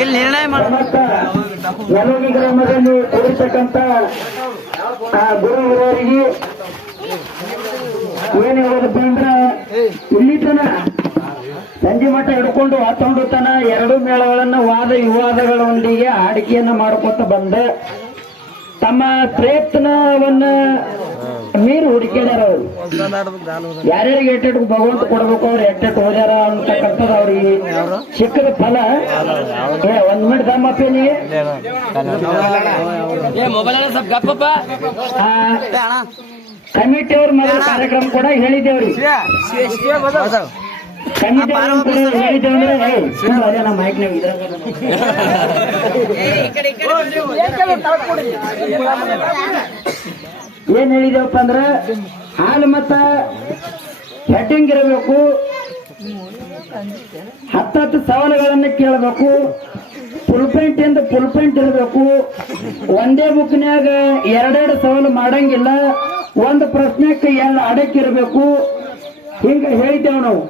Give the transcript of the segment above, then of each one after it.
ಇಲ್ಲಿ ನಿರ್ಣಯ ಯಲೋಗಿ ಗ್ರಾಮದಲ್ಲಿ ಆ ಗುರು ಹಿರಿಯರಿಗೆ ಏನ್ ಹೇಳೋದಪ್ಪ ಅಂದ್ರ ಇಲ್ಲಿ ತನ ಸಂಜೆ ಮಠ ಹಿಡ್ಕೊಂಡು ಹತ್ತೊಂಡು ತನ ಎರಡು ಮೇಳಗಳನ್ನು ವಾದ ವಿವಾದಗಳೊಂದಿಗೆ ಆಡಿಕೆಯನ್ನ ಮಾಡ್ಕೊತ ಬಂದ. ತಮ್ಮ ಪ್ರಯತ್ನವನ್ನ ಮೀರು ಹುಡುಕಿದಾರ ಅವರು. ಯಾರ್ಯಾರಿಗೆ ಎಟ್ಟೆಟ್ ಭಗವಂತ ಕೊಡ್ಬೇಕು ಅವ್ರು ಎಟ್ಟೆಟ್ಟು ಹೋದ್ಯಾರ ಅಂತಕ್ಕಂಥದ್ದು ಅವ್ರಿಗೆ ಸಿಕ್ಕದ ಫಲ. ಏ, ಒಂದ್ ಮಿನಿಟ್ ದಮ್ಮಪ್ಪನಿಗೆ ಕಮಿಟಿ ಅವ್ರ ಮೊದಲ ಕಾರ್ಯಕ್ರಮ ಕೂಡ ಹೇಳಿದ್ದೇವ್ರಿ ಏನ್ ಹೇಳಿದೇವಪ್ಪ ಅಂದ್ರ ಹಾಲು ಮತ್ತ ಹೆಟ್ಟಿಂಗ್ ಇರಬೇಕು. ಹತ್ತತ್ತು ಸವಾಲುಗಳನ್ನ ಕೇಳಬೇಕು. ಫುಲ್ ಪೇಂಟ್ ಇಂದ ಫುಲ್ ಪೇಂಟ್ ಇರಬೇಕು. ಒಂದೇ ಬುಕ್ನ್ಯಾಗ ಎರಡೆರಡು ಸವಾಲು ಮಾಡಂಗಿಲ್ಲ. ಒಂದು ಪ್ರಶ್ನೆಕ್ಕೆ ಎರಡು ಅಡಕ್ಕಿರಬೇಕು ಹಿಂಗ ಹೇಳ್ತೇವೆ ನಾವು.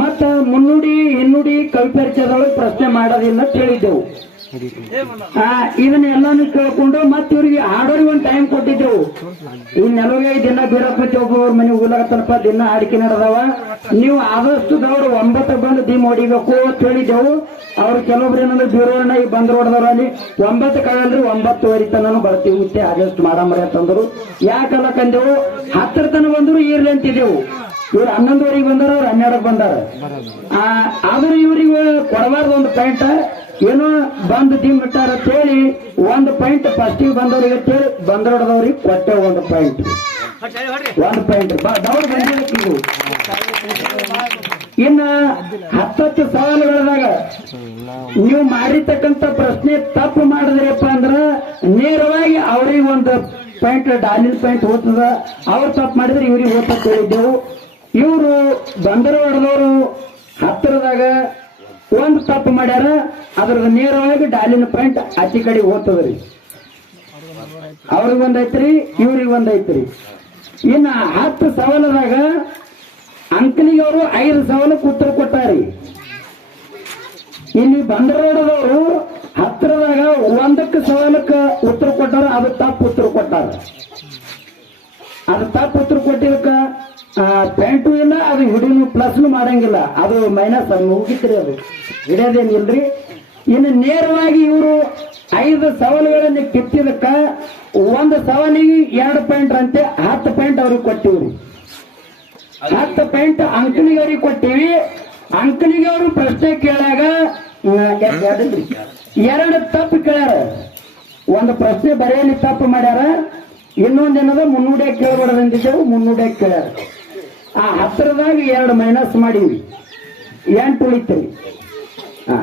ಮತ್ತ ಮುನ್ನುಡಿ ಹಿನ್ನುಡಿ ಕವಿಪರಿಚಯದೊಳಗೆ ಪ್ರಶ್ನೆ ಮಾಡೋದಿಲ್ಲ ಹೇಳಿದ್ದೆವು. ಇದನ್ನೆಲ್ಲಾನು ಕೇಳ್ಕೊಂಡು ಮತ್ತೆ ಇವ್ರಿಗೆ ಹಾಡೋರಿಗೆ ಒಂದು ಟೈಮ್ ಕೊಟ್ಟಿದ್ದೆವು. ನೆಲವೇ ದಿನ ಬೀರಪ್ಪತಿ ಒಬ್ಬವ್ರ ಮನೆ ಹೋಗ್ಲಾಗತ್ತಲ್ಪ ದಿನ ಅಡಿಕೆ ನಡೆದವ. ನೀವು ಆದಷ್ಟು ಅವ್ರು ಒಂಬತ್ತು ಬಂದು ದಿಮ್ ಹೊಡಿಬೇಕು ಅಂತ ಹೇಳಿದ್ದೆವು. ಅವ್ರು ಕೆಲವೊಬ್ರು ಏನಂದ್ರೆ ಬೀರೋಣ ಈಗ ಬಂದ್ರು ಹೊಡೆದವ್ರ ಅಲ್ಲಿ ಒಂಬತ್ತು ಕಳಲ್ರಿ ಒಂಬತ್ತುವರೆ ತನನು ಬರ್ತೀವಿ ಮತ್ತೆ ಆದಷ್ಟು ಮಾಡಂಬರಿ ಅಂತಂದ್ರು. ಯಾಕಲ್ಲ ಕಂದೆವು? ಹತ್ತರ ತನ ಬಂದ್ರು ಇರ್ಲಿ ಅಂತಿದ್ದೆವು. ಇವ್ರು ಹನ್ನೊಂದುವರೆಗೆ ಬಂದಾರ, ಅವ್ರು ಹನ್ನೆರಡಕ್ಕೆ ಬಂದಾರ. ಆದ್ರೆ ಇವ್ರಿಗೆ ಕೊಡಬಾರ್ದು ಒಂದು ಪಾಯಿಂಟ್ ಏನೋ ಬಂದು ದಿಮ್ ಬಿಟ್ಟಾರ ಹೇಳಿ ಒಂದು ಪಾಯಿಂಟ್ ಫಸ್ಟಿಗೆ ಬಂದವ್ರಿಗೆ ಹೇಳಿ ಬಂದರೊಡದವ್ರಿಗೆ ಕೊಟ್ಟೆ ಒಂದು ಪಾಯಿಂಟ್ ಒಂದು ಪಾಯಿಂಟ್ ದೌಡ್ ಬಂದಿದ್ದು ಇನ್ನ ಹತ್ತತ್ತು ಸವಾಲುಗಳದಾಗ ನೀವು ಮಾಡಿರ್ತಕ್ಕಂಥ ಪ್ರಶ್ನೆ ತಪ್ಪು ಮಾಡಿದ್ರಪ್ಪ ಅಂದ್ರ ನೇರವಾಗಿ ಅವ್ರಿಗೆ ಒಂದು ಪಾಯಿಂಟ್ ಡಾಲಿನ್ ಪಾಯಿಂಟ್ ಓದ್ತದ. ಅವ್ರು ತಪ್ಪು ಮಾಡಿದ್ರೆ ಇವ್ರಿಗೆ ಓದ್ತಾ ಹೇಳಿದ್ದೆವು ಇವರು ಬಂದರವಾಡದವರು ಹತ್ತಿರದಾಗ ಒಂದು ತಪ್ಪು ಮಾಡ್ಯಾರ, ಅದ್ರದ್ದು ನೇರವಾಗಿ ಡಾಲಿನ ಪಾಯಿಂಟ್ ಅತಿ ಕಡೆ ಓದ್ತದ್ರಿ ಅವ್ರಿಗೆ ಒಂದೈತ್ರಿ ಇವ್ರಿಗೆ ಒಂದೈತ್ರಿ ಇನ್ನ ಹತ್ತು ಸವಾಲದಾಗ ಅಂಕಲಿಗೆ ಐದು ಸವಾಲಕ್ಕೆ ಉತ್ತರ ಕೊಟ್ಟಾರಿ. ಇಲ್ಲಿ ಬಂದರೋಡದವರು ಹತ್ತಿರದಾಗ ಒಂದಕ್ಕೆ ಸವಾಲಕ್ಕೆ ಉತ್ತರ ಕೊಟ್ಟಾರ, ಅದು ತಪ್ಪು ಉತ್ತರ ಕೊಟ್ಟಾರ. ಅದು ತಪ್ಪು ಉತ್ತರ ಕೊಟ್ಟಿದ್ದಕ್ಕ ಪ್ಯಾಂಟು ಇಲ್ಲ ಅದು ಹಿಡಿನು ಪ್ಲಸ್ನು ಮಾಡಂಗಿಲ್ಲ. ಅದು ಮೈನಸ್ ಅದು ಮುಗಿತ್ರಿ ಅದು. ಹಿಡಿಯೋದೇನಿಲ್ರಿ? ಇನ್ನು ನೇರವಾಗಿ ಇವರು ಐದು ಸವಾಲುಗಳನ್ನು ಕಿತ್ತಿದಕ್ಕ ಒಂದು ಸವಾಲಿಗೆ ಎರಡು ಪಾಯಿಂಟ್ ಅಂತೆ ಹತ್ತು ಪಾಯಿಂಟ್ ಅವ್ರಿಗೆ ಕೊಟ್ಟಿವ್ರಿ. ಹತ್ತು ಪಾಯಿಂಟ್ ಅಂಕಲಿಗೆ ಅವ್ರಿಗೆ ಕೊಟ್ಟಿವಿ. ಅಂಕಲಿಗೆ ಅವರು ಪ್ರಶ್ನೆ ಕೇಳಾಗ? ಎರಡು ತಪ್ಪು ಕೇಳ್ಯಾರ. ಒಂದು ಪ್ರಶ್ನೆ ಬರೆಯಲ್ಲಿ ತಪ್ಪು ಮಾಡ್ಯಾರ. ಇನ್ನೊಂದೇನದ ಅಂತ ಕೇಳ್ಬಾರ್ದಂದಿದ್ದೆವು ಮುನ್ನುಡಿಯಾಗ ಕೇಳ್ಯಾರ. ಆ ಹತ್ತಿರದಾಗ ಎರಡು ಮೈನಸ್ ಮಾಡೀವಿ ಎಂಟು ಉಳಿತೀರಿ ಹಾ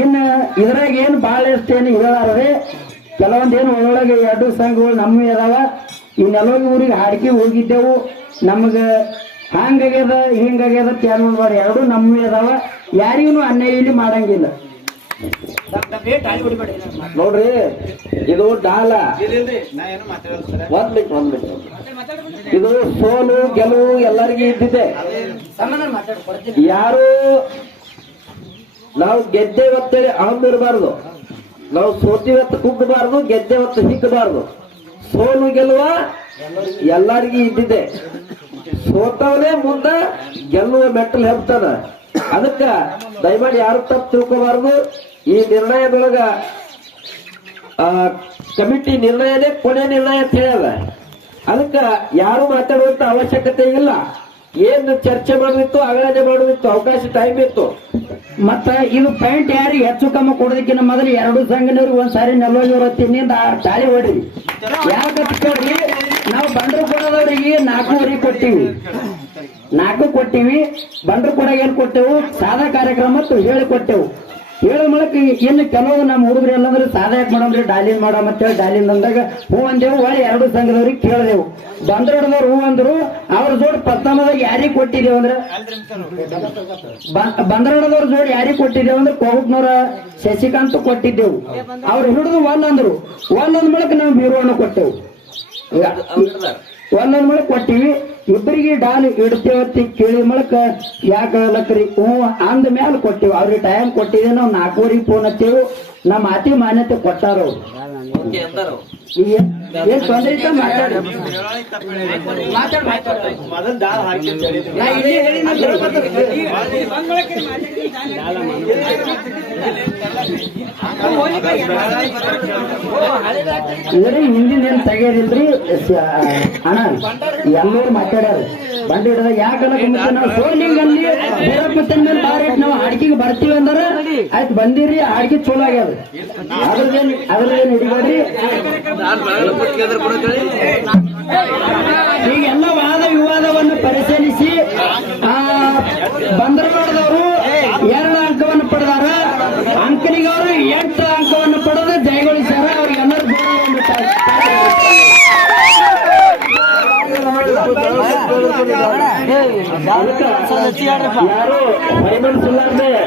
ಇನ್ನ ಇದ್ರಾಗ ಏನು ಭಾಳ ಎಷ್ಟು ಏನು ಇರಲಾರದೆ ಕೆಲವೊಂದು ಏನು ಒಳಗೆ ಎರಡು ಸಂಘಗಳು ನಮ್ಮ ಇದಾವ. ಇವನ್ನೆಲ್ಲ ಊರಿಗೆ ಹಾಡಿಕೆ ಹೋಗಿದ್ದೆವು. ನಮಗೆ ಹಂಗಾಗ್ಯದ ಹಿಂಗಾಗ್ಯದ ತ್ಯಾಗ ಮಾಡಿ ಎರಡು ನಮ್ಮ ಇದಾವ. ಯಾರಿಗೂ ಅನ್ಯಾಯ ಇಲ್ಲಿ ಮಾಡಂಗಿಲ್ಲ. ನೋಡ್ರಿ ಇದು ಡಾಲ. ಒಂದ್ ಬಿಟ್ಟು ಒಂದ್ ಮಿನಿಟ್ ಇದು ಸೋಲು, ಗೆಲುವು ಎಲ್ಲರಿಗೂ ಇದ್ದಿದೆ ಯಾರು ನಾವು ಗೆದ್ದೇವತ್ತೇಳಿ ಅಹಂ ಇರಬಾರ್ದು ನಾವು ಸೋತಿವತ್ತು ಕುಗ್ಗಬಾರ್ದು ಗೆದ್ದೇವತ್ತು ಹಿಕ್ಕಬಾರ್ದು ಸೋಲು, ಗೆಲುವ ಎಲ್ಲರಿಗೂ ಇದ್ದಿದೆ ಸೋತವನೇ ಮುಂದ ಗೆಲ್ಲುವ ಮೆಟ್ಟಲು ಹೆಪ್ತಾನ ಅದಕ್ಕ ದಯಮಾಡಿ ಯಾರು ತಪ್ಪು ತಿಳ್ಕೋಬಾರದು. ಈ ನಿರ್ಣಯದೊಳಗ ಕಮಿಟಿ ನಿರ್ಣಯನೇ ಕೊನೆ ನಿರ್ಣಯ ಅಂತ ಅದಕ್ಕ ಯಾರು ಮಾತಾಡುವಂತ ಅವಶ್ಯಕತೆ ಇಲ್ಲ. ಏನು ಚರ್ಚೆ ಮಾಡೋದಿತ್ತು ಅಗಲನೆ ಮಾಡೋದಿತ್ತು ಅವಕಾಶ ಟೈಮ್ ಇತ್ತು. ಮತ್ತ ಇದು ಪ್ಯಾಂಟ್ ಯಾರಿಗೆ ಹೆಚ್ಚು ಕಮ್ಮಿ ಕೊಡೋದಕ್ಕಿಂತ ಮೊದಲು ಎರಡು ಸಂಘನವ್ರಿಗೆ ಒಂದ್ಸಾರಿ ನಲ್ವೈನೂರ ತಿನ್ನಿಂದ ಚಾಳಿ ಹೊಡ್ರಿ ಯಾಕಂತ ಕೇಳ್ರಿ, ನಾವು ಬಂಡ್ರು ಕೊಡೋದವ್ರಿಗೆ ನಾಲ್ಕೂವರೆ ಕೊಟ್ಟಿವಿ. ನಾಲ್ಕು ಕೊಟ್ಟಿವಿ ಬಂಡ್ರು ಕೂಡ ಏನ್ ಕೊಟ್ಟೆವು? ಸಾದಾ ಕಾರ್ಯಕ್ರಮ ಹೇಳಿ ಕೊಟ್ಟೆವು. ಹೇಳೋ ಮೂಲಕ ಇನ್ನು ಕೆಲವು ನಮ್ಮ ಹುಡುಗರು ಎಲ್ಲಂದ್ರೆ ಸಾಧ ಯಾಕೆ ಮಾಡಮ್ರಿ ಡಾಲಿನ್ ಮಾಡಮ್ ಅಂತೇಳಿ ಡಾಲಿನ್ ಅಂದಾಗ ಹೂ ಅಂದೇವು ಎರಡು ಸಂಘದವ್ರಿಗೆ ಕೇಳಿದೆವು. ಬಂದ್ರೋಡದವ್ರು ಹೂ ಅಂದ್ರು, ಅವ್ರ ಜೋಡಿ ಪ್ರಥಮದಾಗ ಯಾರಿಗೆ ಕೊಟ್ಟಿದ್ದೇವು ಅಂದ್ರೆ? ಬಂದ್ರೋಡದವ್ರ ಜೋಡಿ ಯಾರಿಗೆ ಕೊಟ್ಟಿದ್ದೇವು ಅಂದ್ರೆ ಕೋಹುಕ್ನವ್ರ ಶಶಿಕಾಂತ್ ಕೊಟ್ಟಿದ್ದೆವು. ಅವ್ರು ಹಿಡಿದು ಒನ್ ಅಂದ್ರು. ಒನ್ ಅಂದ ಮೂಲಕ ನಾವು ಬೀರುವಣ್ಣ ಕೊಟ್ಟೆವು. ಒಂದೊಂದ್ ಮೂಲಕ ಕೊಟ್ಟಿವಿ. ಇಬ್ಬರಿಗೆ ಡಾಲ್ ಇಡ್ತೇವತ್ತಿ ಕೇಳಿ ಮೂಲಕ ಯಾಕ ಹೇಳಕ್ರಿ ಹ್ಞೂ, ಅಂದ ಮ್ಯಾಲ ಕೊಟ್ಟೇವು. ಅವ್ರಿಗೆ ಟೈಮ್ ಕೊಟ್ಟಿದೆ, ನಾವು ನಾಲ್ಕೂವರೆಗೆ ಫೋನ್ ಹತ್ತೇವು ನಮ್ಮ ಅತಿ ಮಾನ್ಯತೆ ಕೊಟ್ಟಾರು. ಏನ್ ತೊಂದ್ರೆ ಮಾತಾಡಿ. ಹಿಂದಿನ ಏನ್ ತೆಗೆಯೋದಿಲ್ರಿ ಅಣ್ಣ ಎಲ್ಲರೂ ಮಾತಾಡ್ಯಾರ. ಬಂಡಿ ಯಾಕಂದ್ರೆ ಯಾಕಲ್ಲ ನಾವು ಸೋಲಿಂಗ್ ಅಲ್ಲಿ ಬೀರಪ್ಪನ ಮೇಲೆ ಬಾರೇಟ್ ನಾವು ಅಡ್ಕಿಗೆ ಬರ್ತೀವಿ. ಅಂದ್ರ ಆಯ್ತು, ಬಂದಿರಿ, ಅಡ್ಗೆ ಚಲೋ ಆಗ್ಯದ. ಅದ್ರದೇನ್ ಅದ್ರದೇನ್ ಹಿಡಿಬೇಡ್ರಿ ಈಗ ಎಲ್ಲ ವಾದ ವಿವಾದವನ್ನು ಪರಿಶೀಲಿಸಿ, ಆ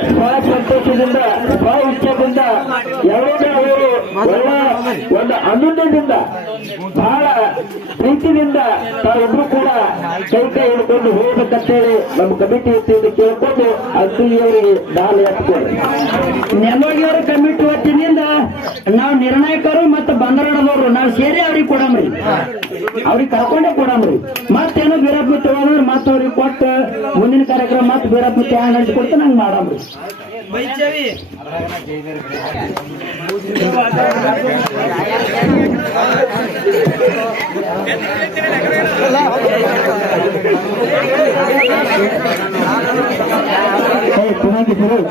ಸ್ವ ಸಂತೋಷದಿಂದ ಬಹಳ ಇಚ್ಛೆದಿಂದ ಯಾವುದೇ ಅವರು ಒಂದು ಅನುದಾನದಿಂದ ಬಹಳ ಪ್ರೀತಿಯಿಂದ ತಾವಿಬ್ರು ಕೂಡ ಕೈ ಹಿಡ್ಕೊಂಡು ಹೋಗ್ಬೇಕಂತೇಳಿ ನಮ್ಮ ಕಮಿಟಿ ಹಾಕ್ತಾರೆ ಕಮಿಟಿ ವತಿಯಿಂದ ನಾವು ನಿರ್ಣಾಯಕರು ಮತ್ತು ಬಂದರಡದವರು ನಾವು ಸೇರಿ ಅವ್ರಿಗೆ ಕೊಡಮ್ರಿ. ಅವ್ರಿಗೆ ಕರ್ಕೊಂಡೆ ಕೊಡಮ್ರಿ. ಮತ್ತೇನೋ ಬೀರಪ್ಪ ತಗೊಂಡ್ರೆ ಮತ್ತೆ ಅವ್ರಿಗೆ ಕೊಟ್ಟು ಮುಂದಿನ ಕಾರ್ಯಕ್ರಮ ಮತ್ತೆ ಬೀರಪ್ಪ ಹ್ಯಾಂಗ್ ಹಂಚಿ ಕೊಡ್ತು ನಂಗೆ ಮಾಡಮ್ರಿ అందరూ